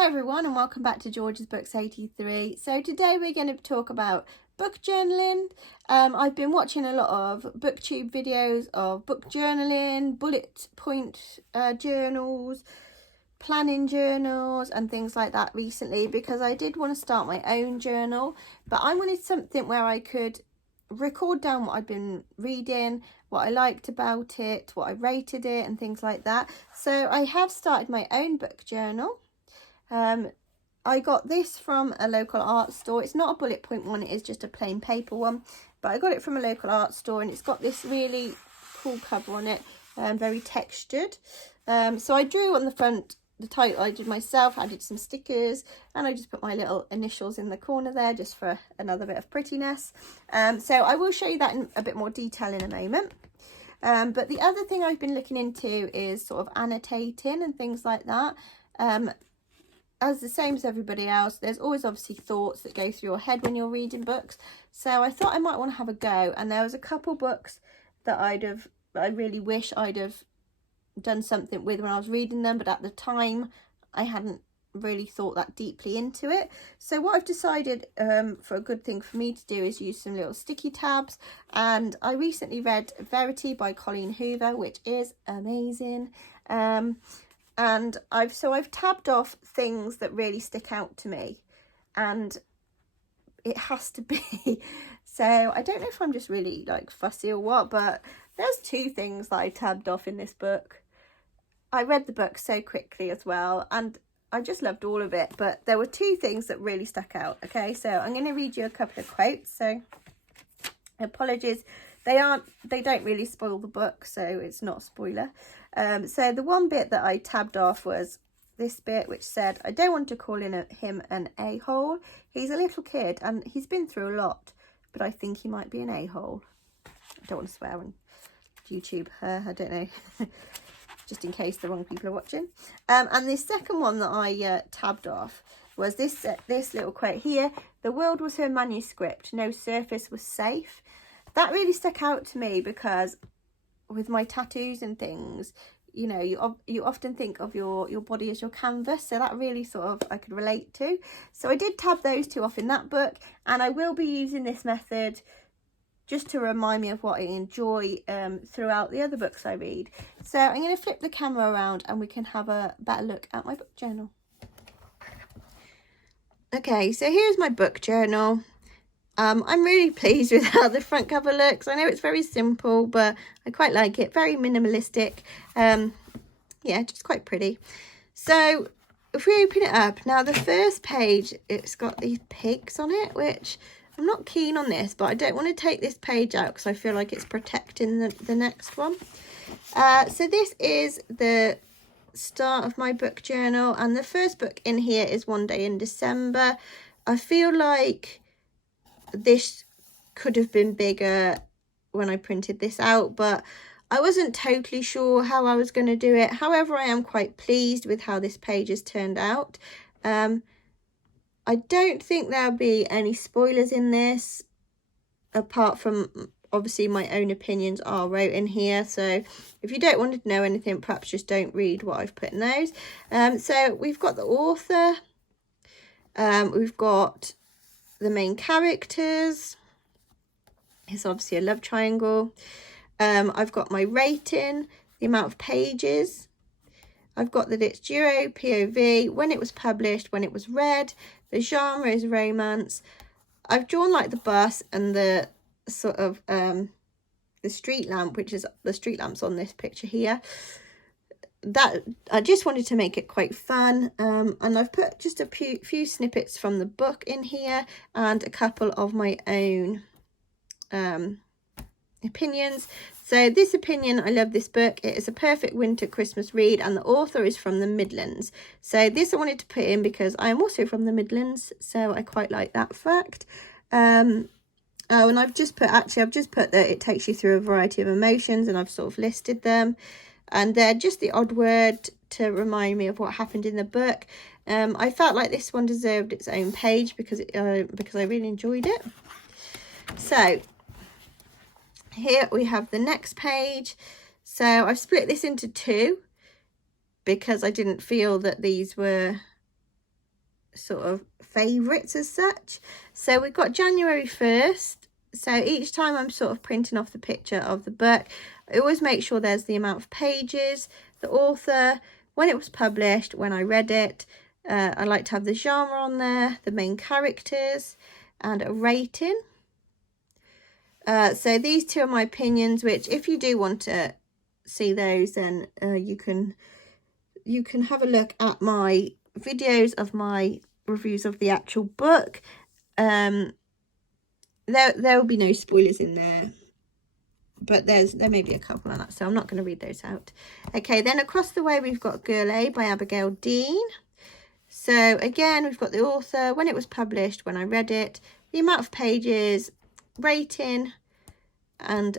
Hi everyone and welcome back to George's Books 83. So today we're going to talk about book journaling. I've been watching a lot of booktube videos of book journaling, bullet point journals, planning journals and things like that recently because I did want to start my own journal, but I wanted something where I could record down what I've been reading, what I liked about it, what I rated it and things like that. So I have started my own book journal. I got this from a local art store. It's not a bullet point one, it is just a plain paper one, but I got it from a local art store and it's got this really cool cover on it and very textured. So I drew on the front the title I did myself, added some stickers, and I just put my little initials in the corner there just for another bit of prettiness. So I will show you that in a bit more detail in a moment. But the other thing I've been looking into is sort of annotating and things like that. As the same as everybody else, there's always obviously thoughts that go through your head when you're reading books. So I thought I might want to have a go. And there was a couple books that I really wish I'd have done something with when I was reading them. But at the time, I hadn't really thought that deeply into it. So what I've decided for a good thing for me to do is use some little sticky tabs. And I recently read Verity by Colleen Hoover, which is amazing. And I've tabbed off things that really stick out to me, and it has to be. So I don't know if I'm just really like fussy or what, but there's two things that I tabbed off in this book. I read the book so quickly as well, and I just loved all of it, but there were two things that really stuck out. Okay, so I'm going to read you a couple of quotes. So apologies, they don't really spoil the book, so it's not a spoiler. So the one bit that I tabbed off was this bit which said, "I don't want to call him an a-hole. He's a little kid and he's been through a lot, but I think he might be an a-hole." I don't want to swear on YouTube, I don't know, just in case the wrong people are watching. And the second one that I tabbed off was this little quote here: "The world was her manuscript, no surface was safe." That really stuck out to me because with my tattoos and things, you know, you often think of your body as your canvas, so that really sort of I could relate to. So I did tab those two off in that book, and I will be using this method just to remind me of what I enjoy throughout the other books I read. So I'm going to flip the camera around and we can have a better look at my book journal. Okay, so here's my book journal. I'm really pleased with how the front cover looks. I know it's very simple, but I quite like it. Very minimalistic. Yeah, just quite pretty. So if we open it up, now the first page, it's got these pigs on it, which I'm not keen on this, but I don't want to take this page out because I feel like it's protecting the next one. So this is the start of my book journal, and the first book in here is One Day in December. I feel like this could have been bigger when I printed this out, but I wasn't totally sure how I was going to do it. However, I am quite pleased with how this page has turned out. I don't think there'll be any spoilers in this, apart from obviously my own opinions are wrote in here. So if you don't want to know anything, perhaps just don't read what I've put in those. So we've got the author, we've got the main characters. It's obviously a love triangle. I've got my rating, the amount of pages. I've got that it's duo, POV, when it was published, when it was read. The genre is romance. I've drawn like the bus and the sort of the street lamp, which is the street lamps on this picture here. That I just wanted to make it quite fun, and I've put just a few snippets from the book in here and a couple of my own opinions. So this opinion: I love this book. It is a perfect winter Christmas read, and the author is from the Midlands. So this I wanted to put in because I am also from the Midlands, so I quite like that fact. Oh, and I've just put that it takes you through a variety of emotions, and I've sort of listed them. And they're just the odd word to remind me of what happened in the book. I felt like this one deserved its own page because I really enjoyed it. So here we have the next page. So I've split this into two because I didn't feel that these were sort of favourites as such. So we've got January 1st. So each time I'm sort of printing off the picture of the book, I always make sure there's the amount of pages, the author, when it was published, when I read it. I like to have the genre on there, the main characters, and a rating. So these two are my opinions, which if you do want to see those, then you can have a look at my videos of my reviews of the actual book. There will be no spoilers in there, but there may be a couple on that, so I'm not going to read those out. Okay, then across the way we've got Girl A by Abigail Dean. So again, we've got the author, when it was published, when I read it, the amount of pages, rating, and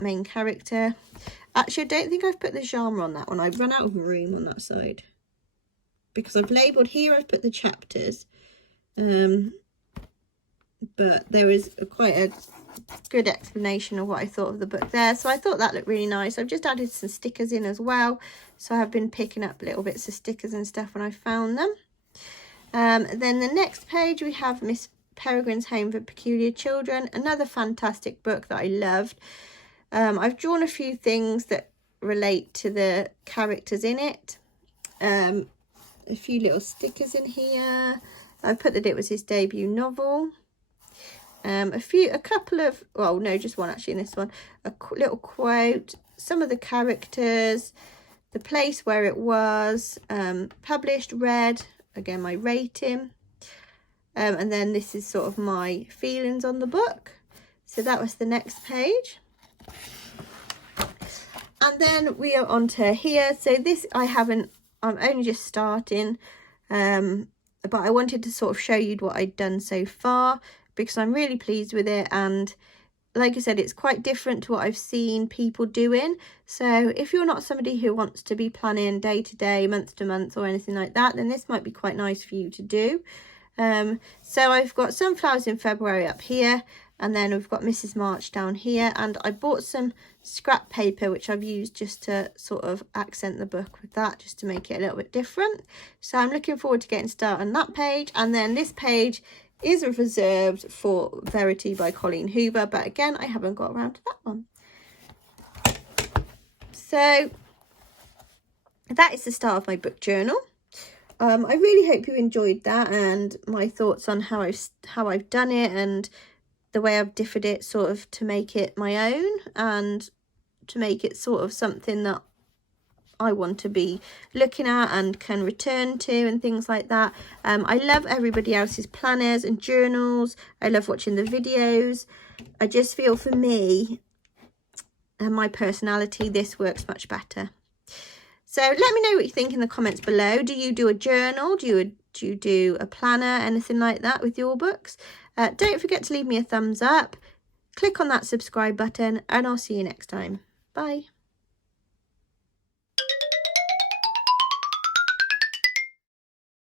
main character. Actually, I don't think I've put the genre on that one. I've run out of room on that side because I've labelled here, I've put the chapters, but there is quite a good explanation of what I thought of the book there. So I thought that looked really nice. I've just added some stickers in as well, so I've been picking up little bits of stickers and stuff when I found them. Then the next page we have Miss Peregrine's Home for Peculiar Children, another fantastic book that I loved. I've drawn a few things that relate to the characters in it. A few little stickers in here. I put that it was his debut novel. A couple of, well, no, just one actually in this one. A little quote, some of the characters, the place where it was, published, read, again my rating. And then this is sort of my feelings on the book. So that was the next page. And then we are on to here. So this I'm only just starting, but I wanted to sort of show you what I'd done so far because I'm really pleased with it. And like I said, it's quite different to what I've seen people doing. So if you're not somebody who wants to be planning day to day, month to month or anything like that, then this might be quite nice for you to do. So I've got Sunflowers in February up here, and then we've got Mrs. March down here, and I bought some scrap paper which I've used just to sort of accent the book with that, just to make it a little bit different. So I'm looking forward to getting started on that page. And then this page is reserved for Verity by Colleen Hoover, but again I haven't got around to that one. So that is the start of my book journal. I really hope you enjoyed that and my thoughts on how I've done it and the way I've differed it sort of to make it my own and to make it sort of something that I want to be looking at and can return to and things like that. I love everybody else's planners and journals. I love watching the videos. I just feel for me and my personality, this works much better. So let me know what you think in the comments below. Do you do a journal? Do you do a planner? Anything like that with your books? Don't forget to leave me a thumbs up. Click on that subscribe button and I'll see you next time. Bye.